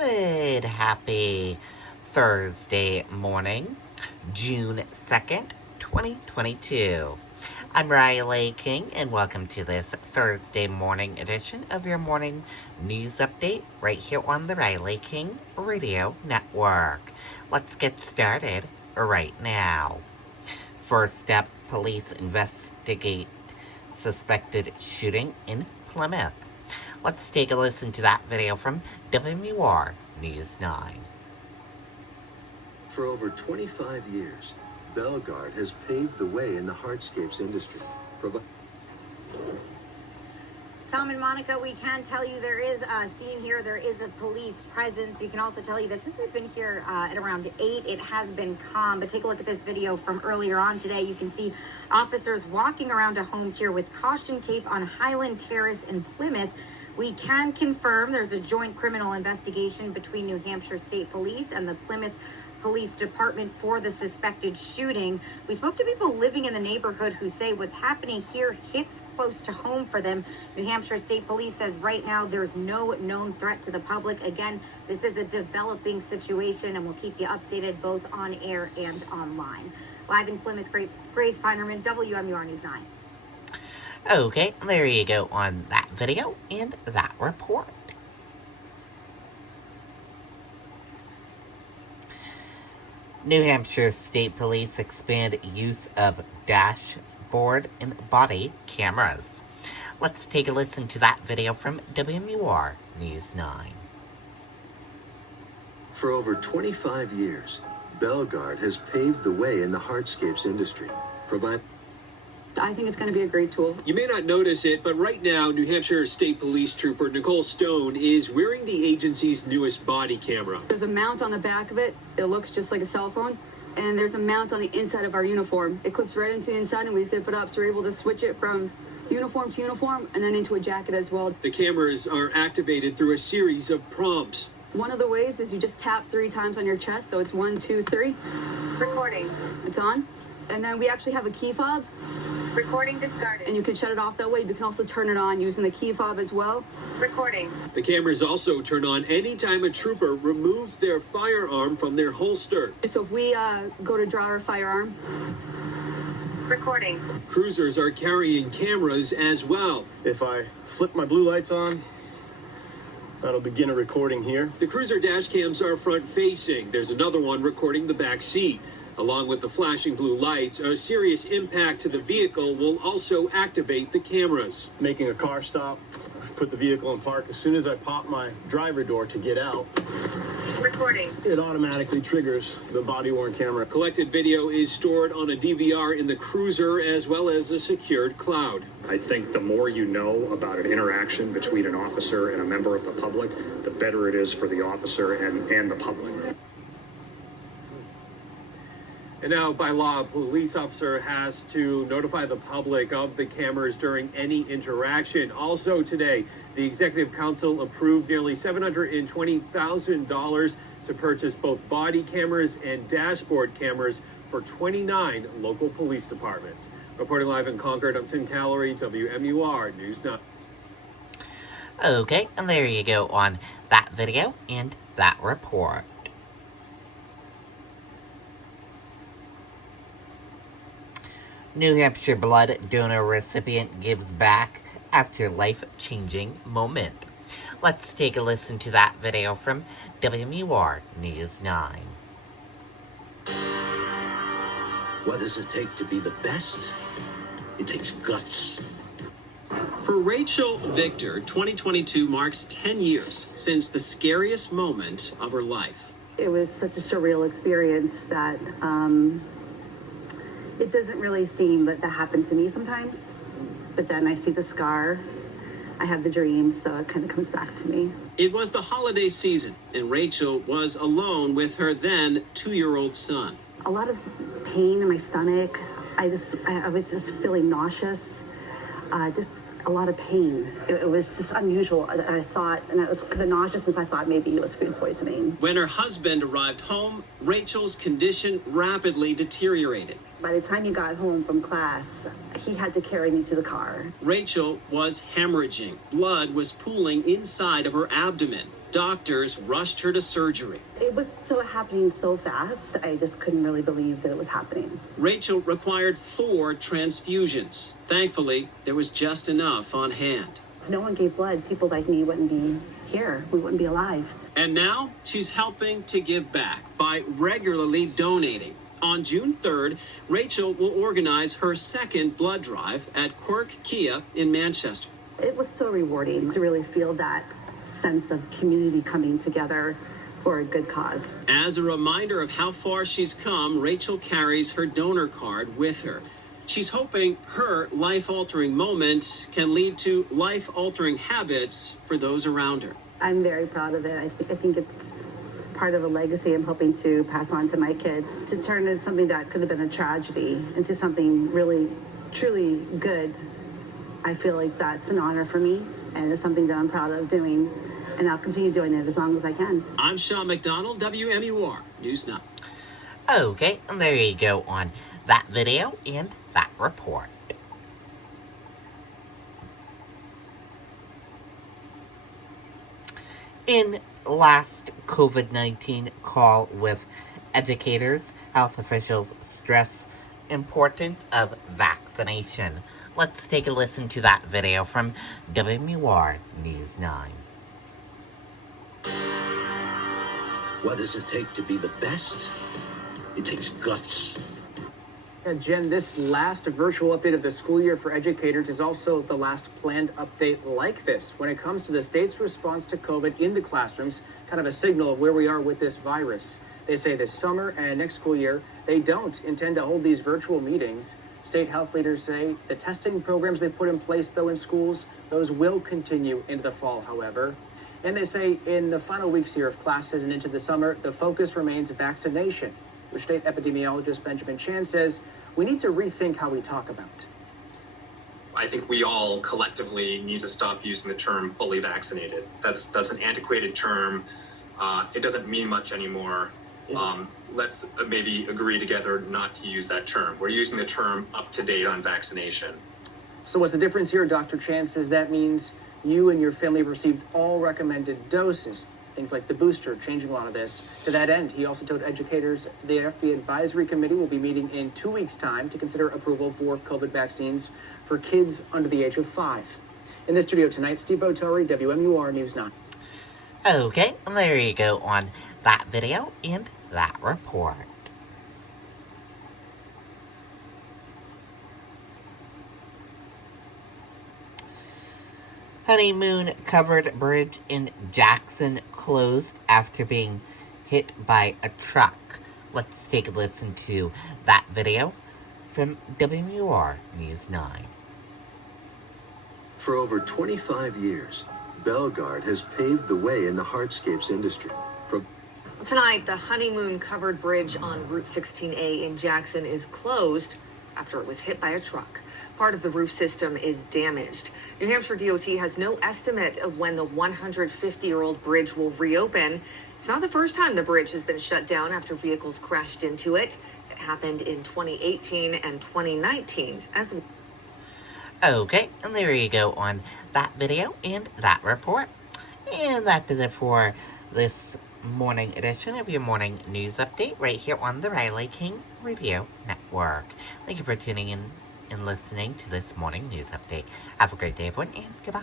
Good, happy Thursday morning, June 2nd, 2022. I'm Riley King, and welcome to this Thursday morning edition of your morning news update right here on the Riley King Radio Network. Let's get started right now. First up, police investigate suspected shooting in Plymouth. Let's take a listen to that video from WMUR News 9. For over 25 years, Bellegarde has paved the way in the hardscapes industry. Tom and Monica, we can tell you there is a scene here. There is a police presence. We can also tell you that since we've been here at around 8, it has been calm. But take a look at this video from earlier on today. You can see officers walking around a home here with caution tape on Highland Terrace in Plymouth. We can confirm there's a joint criminal investigation between New Hampshire State Police and the Plymouth Police Department for the suspected shooting. We spoke to people living in the neighborhood who say what's happening here hits close to home for them. New Hampshire State Police says right now there's no known threat to the public. Again, this is a developing situation, and we'll keep you updated both on air and online. Live in Plymouth, Grace Finerman, WMUR News 9. Okay, there you go on that video and that report. New Hampshire State Police expand use of dashboard and body cameras. Let's take a listen to that video from WMUR News 9. For over 25 years, Bellegarde has paved the way in the hardscapes industry. I think it's going to be a great tool. You may not notice it, but right now, New Hampshire State Police Trooper Nicole Stone is wearing the agency's newest body camera. There's a mount on the back of it. It looks just like a cell phone. And there's a mount on the inside of our uniform. It clips right into the inside, and we zip it up, so we're able to switch it from uniform to uniform and then into a jacket as well. The cameras are activated through a series of prompts. One of the ways is you just tap 3 times on your chest, so it's 1, 2, 3. Recording. It's on. And then we actually have a key fob. Recording discarded. And you can shut it off that way. You can also turn it on using the key fob as well. Recording. The cameras also turn on anytime a trooper removes their firearm from their holster. So if we go to draw our firearm. Recording. Cruisers are carrying cameras as well. If I flip my blue lights on, that'll begin a recording here. The cruiser dash cams are front facing. There's another one recording the back seat. Along with the flashing blue lights, a serious impact to the vehicle will also activate the cameras. Making a car stop, put the vehicle in park. As soon as I pop my driver door to get out, Recording. it automatically triggers the body-worn camera. Collected video is stored on a DVR in the cruiser as well as a secured cloud. I think the more you know about an interaction between an officer and a member of the public, the better it is for the officer and the public. And now, by law, a police officer has to notify the public of the cameras during any interaction. Also today, the Executive Council approved nearly $720,000 to purchase both body cameras and dashboard cameras for 29 local police departments. Reporting live in Concord, I'm Tim Callery, WMUR News 9. Okay, and there you go on that video and that report. New Hampshire blood donor recipient gives back after life-changing moment. Let's take a listen to that video from WMUR News 9. What does it take to be the best? It takes guts. For Rachel Victor, 2022 marks 10 years since the scariest moment of her life. It was such a surreal experience that it doesn't really seem that happened to me sometimes. But then I see the scar, I have the dream, so it kind of comes back to me. It was the holiday season, and Rachel was alone with her then 2-year-old son. A lot of pain in my stomach. I was just feeling nauseous. Just a lot of pain. It was just unusual. I thought, and it was the nauseousness, I thought maybe it was food poisoning. When her husband arrived home, Rachel's condition rapidly deteriorated. By the time he got home from class, he had to carry me to the car. Rachel was hemorrhaging. Blood was pooling inside of her abdomen. Doctors rushed her to surgery. It was so happening so fast. I just couldn't really believe that it was happening. Rachel required 4 transfusions. Thankfully, there was just enough on hand. If no one gave blood, people like me wouldn't be here. We wouldn't be alive. And now she's helping to give back by regularly donating. On June 3rd, Rachel will organize her second blood drive at Quirk Kia in Manchester. It was so rewarding to really feel that sense of community coming together for a good cause. As a reminder of how far she's come, Rachel carries her donor card with her. She's hoping her life-altering moment can lead to life-altering habits for those around her. I'm very proud of it. I think it's part of a legacy I'm hoping to pass on to my kids, to turn into something that could have been a tragedy into something really, truly good. I feel like that's an honor for me, and it's something that I'm proud of doing, and I'll continue doing it as long as I can. I'm Sean McDonald, WMUR News 9. Okay, and there you go on that video and that report. In last COVID-19 call with educators, health officials stress importance of vaccination. Let's take a listen to that video from WMUR News 9. What does it take to be the best? It takes guts. And Jen, this last virtual update of the school year for educators is also the last planned update like this when it comes to the state's response to COVID in the classrooms, kind of a signal of where we are with this virus. They say this summer and next school year, they don't intend to hold these virtual meetings. State health leaders say the testing programs they put in place, though, in schools, those will continue into the fall, however. And they say in the final weeks here of classes and into the summer, the focus remains vaccination, which state epidemiologist Benjamin Chan says we need to rethink how we talk about. I think we all collectively need to stop using the term fully vaccinated. That's an antiquated term. It doesn't mean much anymore. Let's maybe agree together not to use that term. We're using the term up to date on vaccination. So what's the difference here? Dr. Chan says that means you and your family received all recommended doses, things like the booster, changing a lot of this. To that end, he also told educators the FDA Advisory Committee will be meeting in 2 weeks' time to consider approval for COVID vaccines for kids under the age of 5. In the studio tonight, Steve Botori, WMUR News 9. Okay, and there you go on that video and that report. Honeymoon covered bridge in Jackson closed after being hit by a truck. Let's take a listen to that video from WMUR News 9. For over 25 years, Bellegarde has paved the way in the hardscapes industry. Tonight, the Honeymoon covered bridge on Route 16A in Jackson is closed after it was hit by a truck. Part of the roof system is damaged. New Hampshire DOT has no estimate of when the 150-year-old bridge will reopen. It's not the first time the bridge has been shut down after vehicles crashed into it. It happened in 2018 and 2019 as well. Okay, and there you go on that video and that report. And that does it for this morning edition of your morning news update right here on the Riley King Radio Network. Thank you for tuning in and listening to this morning news update. Have a great day, everyone, and goodbye.